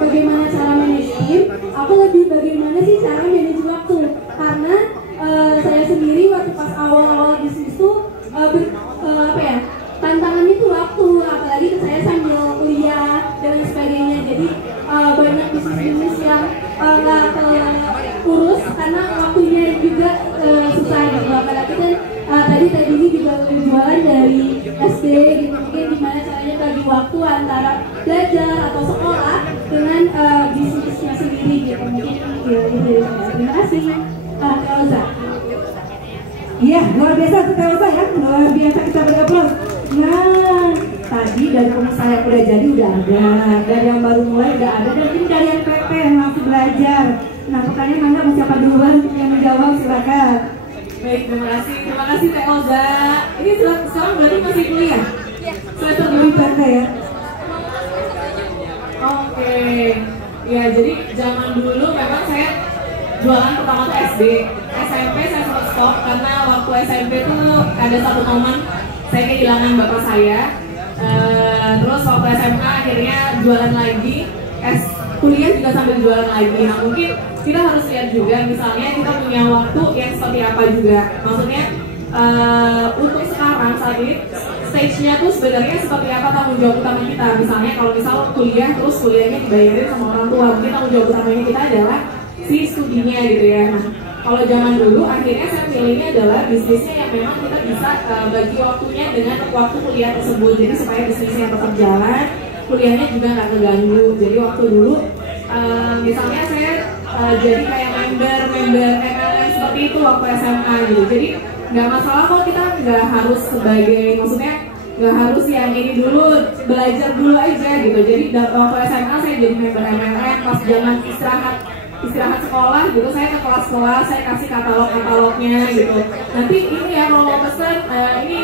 bagaimana cara manage tim, aku lebih bagaimana sih cara manage waktu. Karena saya sendiri waktu pas awal-awal bisnis tuh tantangan itu waktu, apalagi saya sambil kuliah dan sebagainya. Jadi banyak bisnis yang nggak urus karena waktunya juga susah gitu. Apalagi kan tadi juga jualan dari SD gitu, mungkin gimana caranya bagi waktu antara belajar atau sekolah dengan bisnisnya sendiri gitu. Mungkin gitu. Terima kasih, Elza. Iya, luar biasa Elza ya, luar biasa, kita beraplaus. Nah, tadi dari pengusaha yang udah jadi udah ada, dari yang baru mulai udah ada, dan ini dari yang PP yang langsung belajar. Nah, pertanyaan mana mau siapa duluan yang menjawab, silakan. Baik, terima kasih Teh Elza. Ini sekarang berarti masih kuliah? Semester 2 PP ya? Oke, ya jadi zaman dulu memang saya jualan pertama tuh SD. SMP saya sempat stop karena waktu SMP tuh ada satu momen saya kehilangan bapak saya. Terus waktu SMA akhirnya jualan lagi, kuliah juga sambil jualan lagi. Nah mungkin kita harus lihat juga misalnya kita punya waktu yang seperti apa juga. Maksudnya untuk sekarang saat ini stage-nya tuh sebenarnya seperti apa tanggung jawab utama kita. Misalnya kalau misal kuliah terus kuliahnya dibayarin sama orang tua, mungkin tanggung jawab utamanya kita adalah si studinya gitu ya. Nah kalau zaman dulu akhirnya saya pilihnya adalah bisnisnya yang memang kita bisa bagi waktunya dengan waktu kuliah tersebut. Jadi supaya bisnisnya tetap jalan, kuliahnya juga nggak keganggu. Jadi waktu dulu misalnya saya jadi kayak member MLM seperti itu waktu SMA gitu. Jadi nggak masalah kok, kita nggak harus sebagai, maksudnya nggak harus yang ini dulu, belajar dulu aja gitu. Jadi waktu SMA saya jadi member MLM, pas zaman istirahat sekolah gitu, saya ke kelas-kelas, saya kasih katalognya gitu. Nanti ini ya kalau mau pesen ini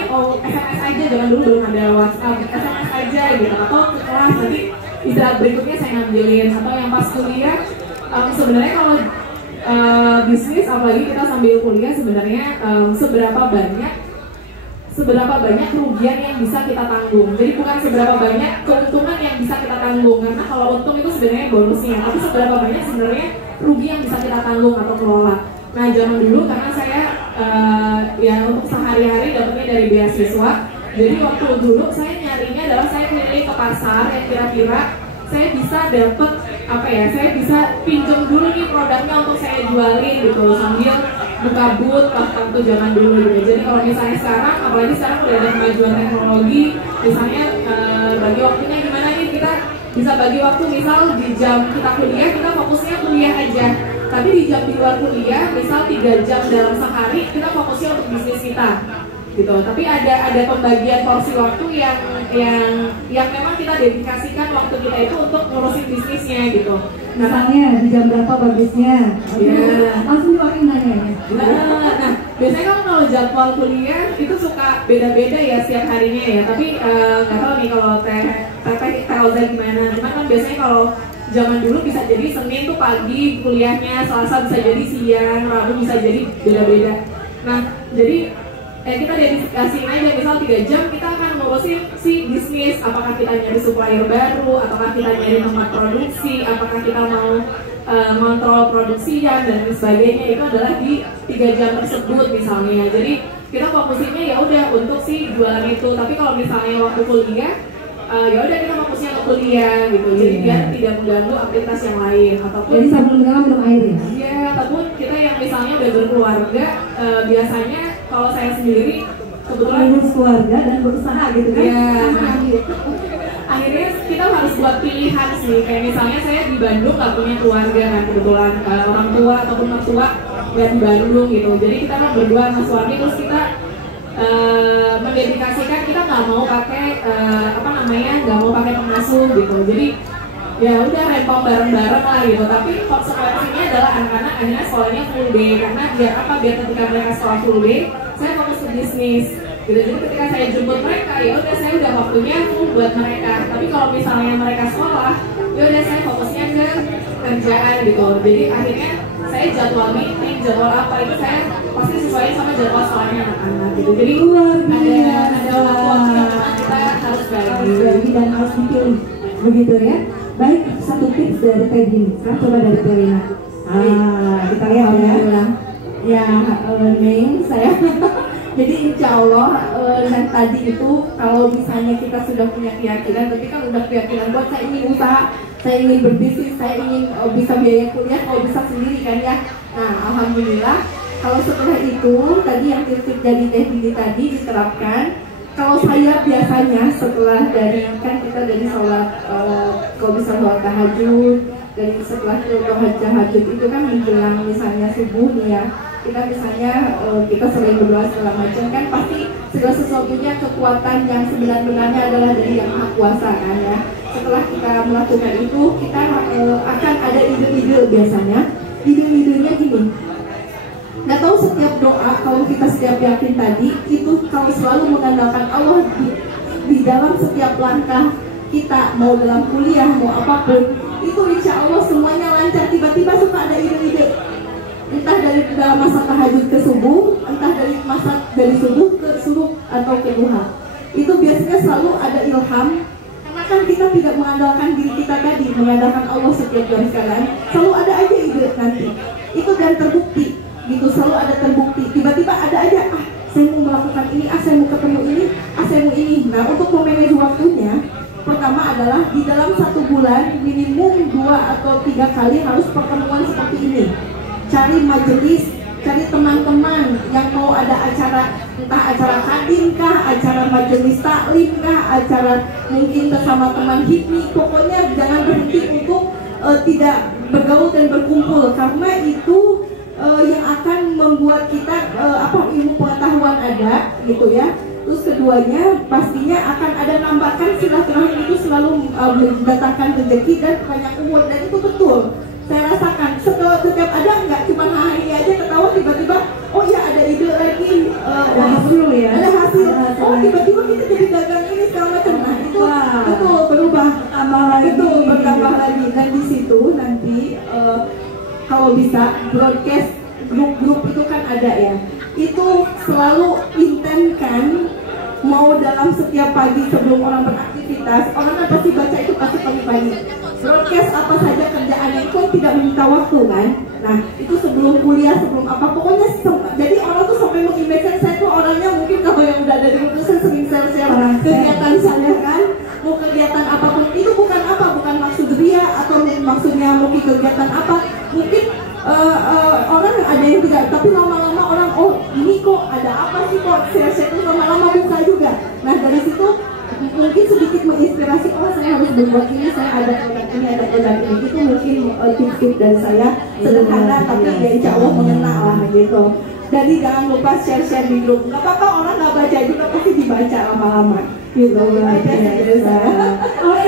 SMS aja, jangan dulu belum ada WhatsApp, SMS aja gitu, atau ke kelas nanti istirahat berikutnya saya ngambilin. Atau yang pas kuliah sebenarnya kalau bisnis apalagi kita sambil kuliah sebenarnya seberapa banyak kerugian yang bisa kita tanggung. Jadi bukan seberapa banyak keuntungan yang bisa kita tanggung, karena kalau untung itu sebenarnya bonusnya, tapi seberapa banyak sebenarnya rugi yang bisa kita tanggung atau kelola. Nah zaman dulu karena saya ya untuk sehari-hari dapatnya dari beasiswa, jadi waktu dulu saya nyarinya adalah saya keliling ke pasar yang kira-kira saya bisa dapat saya bisa pinjam dulu nih produknya untuk saya jualin gitu sambil buka booth waktu zaman dulu gitu. Jadi kalau misalnya sekarang, apalagi sekarang udah ada kemajuan teknologi, misalnya bagi waktunya gimana nih, kita bisa bagi waktu, misal di jam kita kuliah, kita fokusnya kuliah aja, tapi di jam di luar kuliah, misal 3 jam dalam sehari, kita fokusnya untuk bisnis kita gitu. Tapi ada pembagian porsi waktu yang memang kita dedikasikan waktu kita itu untuk ngurusin bisnisnya gitu. Misalnya di jam berapa bagusnya? Langsung diwakil nanya ya. Nah, biasanya kalau jadwal kuliah itu suka beda-beda ya setiap harinya ya. Tapi nggak tahu nih kalau Teh Elza gimana. Cuman kan biasanya kalau zaman dulu bisa jadi Senin tuh pagi kuliahnya, Selasa bisa jadi siang, Rabu bisa jadi beda-beda. Nah, jadi kita dedikasiin aja misal 3 jam kita akan ngurusin si bisnis, apakah kita nyari supplier baru, apakah kita nyari tempat produksi, apakah kita mau kontrol produksinya dan sebagainya. Itu adalah di 3 jam tersebut misalnya. Jadi kita fokusinnya ya udah untuk si jualan itu. Tapi kalau misalnya waktu kuliah ya udah kita fokusnya untuk kuliah gitu. Jadi biar tidak mengganggu aktivitas yang lain. Ataupun jadi sambil minum air ya? Iya, ataupun kita yang misalnya udah berkeluarga, biasanya kalau saya sendiri kebetulan mengurus keluarga dan berusaha gitu kan? Ya, akhirnya kita harus buat pilihan sih. Kayak misalnya saya di Bandung nggak punya keluarga kan, kebetulan orang tua ataupun mertua nggak di Bandung gitu. Jadi kita kan berdua sama suami, terus kita mendedikasikan, kita nggak mau pakai nggak mau pakai pengasuh gitu. Jadi ya udah rempong bareng-bareng lah gitu. Tapi konsekuensinya adalah anak-anak akhirnya sekolahnya full day, karena biar ketika mereka sekolah full day, saya fokus ke bisnis gitu. Jadi ketika saya jemput mereka, ya udah saya udah waktunya full buat mereka. Tapi kalau misalnya mereka sekolah, ya udah saya fokusnya ke kerjaan gitu. Jadi akhirnya saya jadwal meeting, jadwal apa itu saya pasti sesuai sama jadwal sekolahnya anak-anak gitu. Jadi ada waktu yang kita harus bagi dan harus dipilih begitu ya. Baik, satu tips dari Teddy. Sekarang coba dari Terina. Kita lihat ya. Ya, Neng, saya jadi insya Allah yang tadi itu kalau misalnya kita sudah punya keyakinan, berarti kan udah keyakinan buat saya ingin usaha, saya ingin berbisnis, saya ingin bisa biaya kuliah, kalau bisa sendiri kan ya. Nah, alhamdulillah kalau setelah itu tadi yang tips dari Teddy tadi diterapkan. Kalau saya biasanya setelah dari kan kita dari sholat kalau bisa sholat tahajud, dari setelah tahajud itu kan menjelang misalnya subuh nih ya, kita misalnya kita sering berdoa segala macam kan pasti segala sesuatunya kekuatan yang sebenarnya adalah dari Yang Maha Kuasa kan ya. Setelah kita melakukan itu kita akan ada ide-ide biasanya. Ide-idenya gini. Nggak tahu setiap doa kalau kita setiap yakin tadi itu kalau selalu mengandalkan Allah di dalam setiap langkah kita, mau dalam kuliah mau apapun itu insya Allah semuanya lancar. Tiba-tiba suka ada ide-ide, entah dari dalam masa tahajud ke subuh, entah dari subuh ke suruh atau ke duha. Itu biasanya selalu ada ilham karena kan kita tidak mengandalkan diri kita tadi, mengandalkan Allah setiap jam sekarang. Selalu ada aja ide nanti itu dan terbukti gitu, selalu ada terbukti. Tiba-tiba ada aja, saya mau melakukan ini, saya mau ketemu ini, saya mau ini. Nah, untuk memanage waktunya, pertama adalah di dalam 1 bulan minimum 2 atau 3 kali harus pertemuan seperti ini. Cari majelis, cari teman-teman yang mau ada acara, entah acara kadim kah, acara majelis taklim kah, acara mungkin bersama teman hipmi. Pokoknya jangan berhenti untuk tidak bergaul dan berkumpul, karena itu yang akan membuat kita ilmu pengetahuan ada gitu ya. Terus keduanya pastinya akan ada nambahkan silaturahim itu selalu mendatangkan rezeki dan banyak umur, dan itu betul saya rasakan. Setiap ada nggak cuma hari aja ketawa, tiba-tiba oh ya ada ide lagi, ada hasil ya, ada hasil. Oh tiba-tiba kita jadi dagang ini segala macam. Nah itu betul berubah, bertambah lagi. Dan di situ nanti kalau bisa broadcast grup-grup itu kan ada ya, itu selalu intenkan mau dalam setiap pagi sebelum orang beraktivitas, orang kan pasti baca itu pasti pagi-pagi. Broadcast apa saja kerjaannya itu tidak meminta waktu kan. Nah itu sebelum kuliah, sebelum apa, pokoknya jadi orang tuh sampai mengimajinkan saya tuh orangnya mungkin kalau yang udah ada di grup saya sering share kegiatan saya kan, mau kegiatan apapun itu bukan maksud ria atau maksudnya mungkin kegiatan apa, mungkin orang ada yang tidak, tapi lama-lama orang ini kok ada apa sih kok share itu lama-lama buka juga. Nah dari situ mungkin sedikit menginspirasi, saya harus berbuat ini, saya ada produk ini, ada produk ini. Itu mungkin tips-tips dari saya sederhana tapi ya insya Allah mengena lah gitu. Jadi jangan lupa share di grup, nggak apa-apa orang nggak baca juga pasti dibaca lama-lama gitu aja dari saya.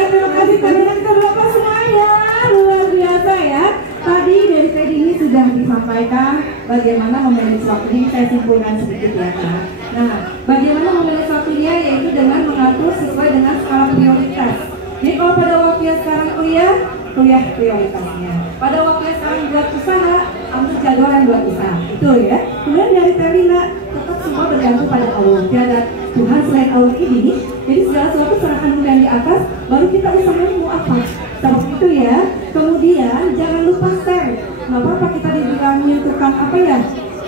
Terima kasih teman-teman, kita berapa semuanya, luar biasa ya. Tadi dari Teddy ini sudah disampaikan bagaimana memanage waktunya, saya simpulkan sedikit ya Kak. Nah, bagaimana memanage waktunya yaitu dengan mengatur sesuai dengan skala prioritas. Jadi kalau pada waktunya sekarang kuliah prioritasnya. Pada waktunya sekarang buat usaha, ambil jadwal yang buat usaha. Betul ya? Kemudian dari Terina, tetap semua bergantung pada Allah. Tiada Tuhan selain Allah ini. Jadi segala sesuatu serahkan dulu yang di atas, baru kita usahain mau apa. Seperti itu ya. Kemudian jangan lupa share. Nggak apa-apa kita dibilangin tukang apa ya?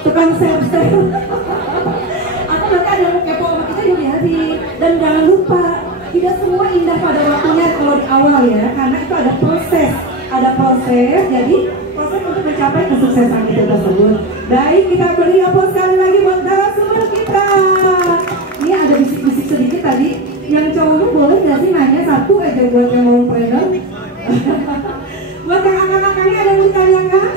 Tukang share. Atau nanti ada yang kepo sama kita ya hari. Dan jangan lupa, tidak semua indah pada waktunya kalau di awal ya, karena itu ada proses. Jadi proses untuk mencapai kesuksesan itu tersebut. Baik, kita beri aplaus sekali lagi buat narasumber kita. Ini ada bisik-bisik sedikit tadi. Yang cowok boleh nggak sih nanya satu aja buat yang mau trainer? Buat kakak-kakaknya ada yang ditanyakan?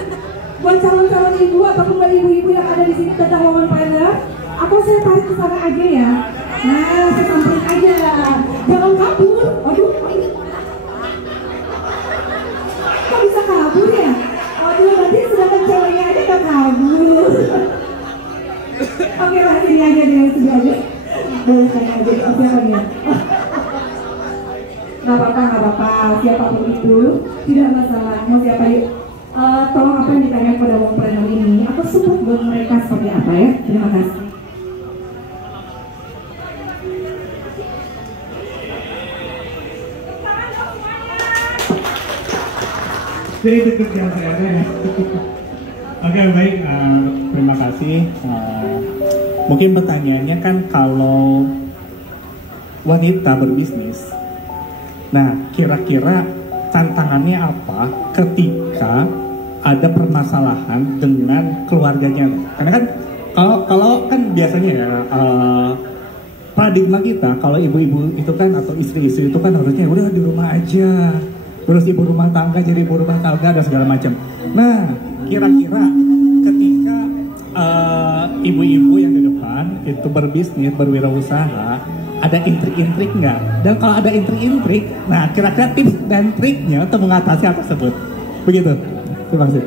Buat calon-calon ibu ataupun ibu-ibu yang ada di sini tentang momen trainer? Atau saya tarik ke sana aja ya? Nah, saya samperin aja. Jangan kabur. Aduh, kok bisa kabur ya? Aduh, berarti sedangkan ceweknya aja gak kabur. Oke lah, sini aja deh, sini aja. Boleh saya aja, siapa dia? Gak apa-apa, siapapun itu tidak masalah, mau siapa yuk. Tolong apa yang ditanya pada mompreneur ini, aku support buat mereka seperti apa ya. Terima kasih. Jadi deket yang saya ada ya. Oke, baik, terima kasih. Mungkin pertanyaannya kan kalau wanita berbisnis, nah kira-kira tantangannya apa ketika ada permasalahan dengan keluarganya? Karena kan kalau kan biasanya ya paradigma kita kalau ibu-ibu itu kan atau istri-istri itu kan harusnya udah di rumah aja, terus ibu rumah tangga jadi ibu rumah tangga dan segala macam. Nah kira-kira ketika ibu-ibu yang di depan itu berbisnis berwirausaha, ada intrik-intrik nggak? Dan kalau ada intrik-intrik, nah kira-kira tips dan triknya untuk mengatasi hal tersebut. Begitu. Terima kasih.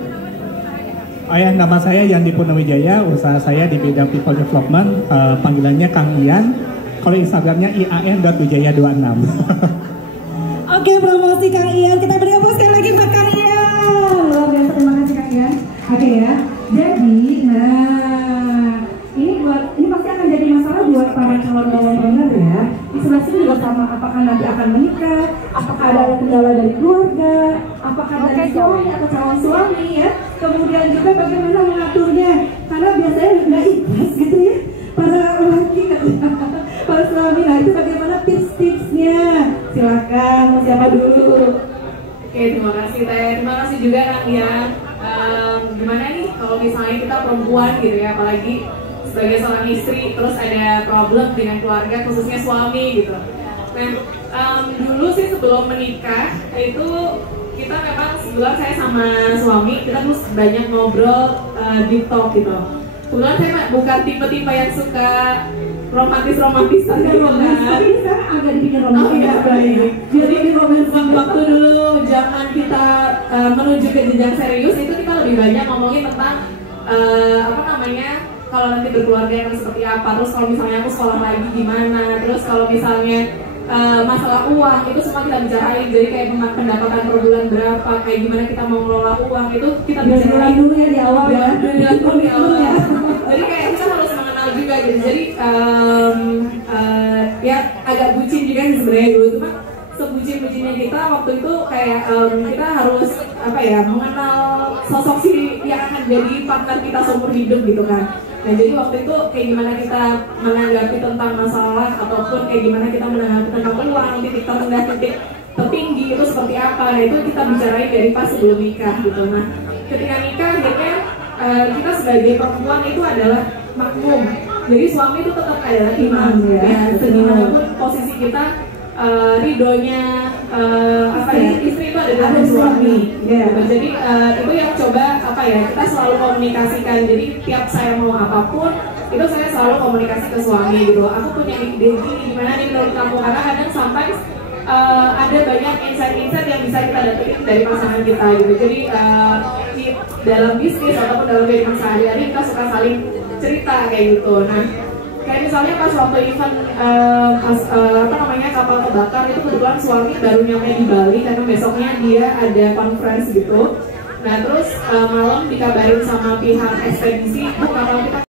Nama saya Yandi Purnawijaya, usaha saya di bidang people development, panggilannya Kang Ian. Kalau Instagramnya ian.wijaya26. Oke, promosi Kang Ian. Kita beri aplaus sekali lagi buat Kang Ian. Luar biasa, terima kasih Kang Ian. Oke ya. Jadi, ini pasti akan jadi masalah buat para calon entrepreneur ya. Di sebelah sini juga sama, apakah nanti akan menikah, apakah ada kendala dari keluarga, apakah dari suami atau calon suami ya. Kemudian juga bagaimana mengaturnya, karena biasanya nggak ikhlas gitu ya para laki para suami. Nah itu bagaimana tips-tipsnya? Silakan, mau siapa dulu? Oke, terima kasih Teh. Terima kasih juga Kang Ian. Gimana nih kalau misalnya kita perempuan gitu ya, apalagi sebagai seorang istri, terus ada problem dengan keluarga, khususnya suami gitu. Nah, dulu sih sebelum menikah itu kita memang sebelum saya sama suami kita terus banyak ngobrol deep talk gitu. Kebetulan saya bukan tipe-tipe yang suka romantis-romantis gitu kan. Tapi sekarang agak dibikin romantis. Oh iya, baik. Jadi di waktu dulu zaman kita menuju ke jenjang serius itu kita lebih banyak ngomongin tentang kalau nanti berkeluarga yang seperti apa, terus kalau misalnya aku sekolah lagi gimana, terus kalau misalnya masalah uang itu semua kita bicarain. Jadi kayak pendapatan per bulan berapa, kayak gimana kita mau ngelola uang itu kita bicarain dulu ya di awal ya. dulu di awal. Jadi kayak kita harus mengenal juga gitu. Jadi ya agak bucin juga sih sebenarnya dulu, cuma sebucin-bucinnya kita waktu itu kayak kita harus mengenal sosok si yang akan jadi partner kita seumur hidup gitu kan. Nah jadi waktu itu kayak gimana kita menanggapi tentang masalah ataupun kayak gimana kita menanggapi tentang peluang, titik terendah, titik tertinggi itu seperti apa. Nah itu kita bicarain dari pas sebelum nikah gitu. Nah ketika nikah akhirnya kita sebagai perempuan itu adalah makmum. Jadi suami itu tetap adalah imam ya. Segimanapun posisi kita ridhonya istri itu ada suami. Jadi itu yang coba kita selalu komunikasikan. Jadi tiap saya mau apapun itu saya selalu komunikasi ke suami gitu. Aku punya ide gimana nih menurut kamu, karena kadang sampai ada banyak insight-insight yang bisa kita dapetin dari pasangan kita gitu. Jadi di dalam bisnis ataupun dalam kehidupan sehari-hari kita suka saling cerita kayak gitu. Nah kayak misalnya pas waktu event kapal terbakar itu kebetulan suami baru nyampe di Bali karena besoknya dia ada conference gitu. Nah terus malam dikabarin sama pihak ekspedisi, kapal kita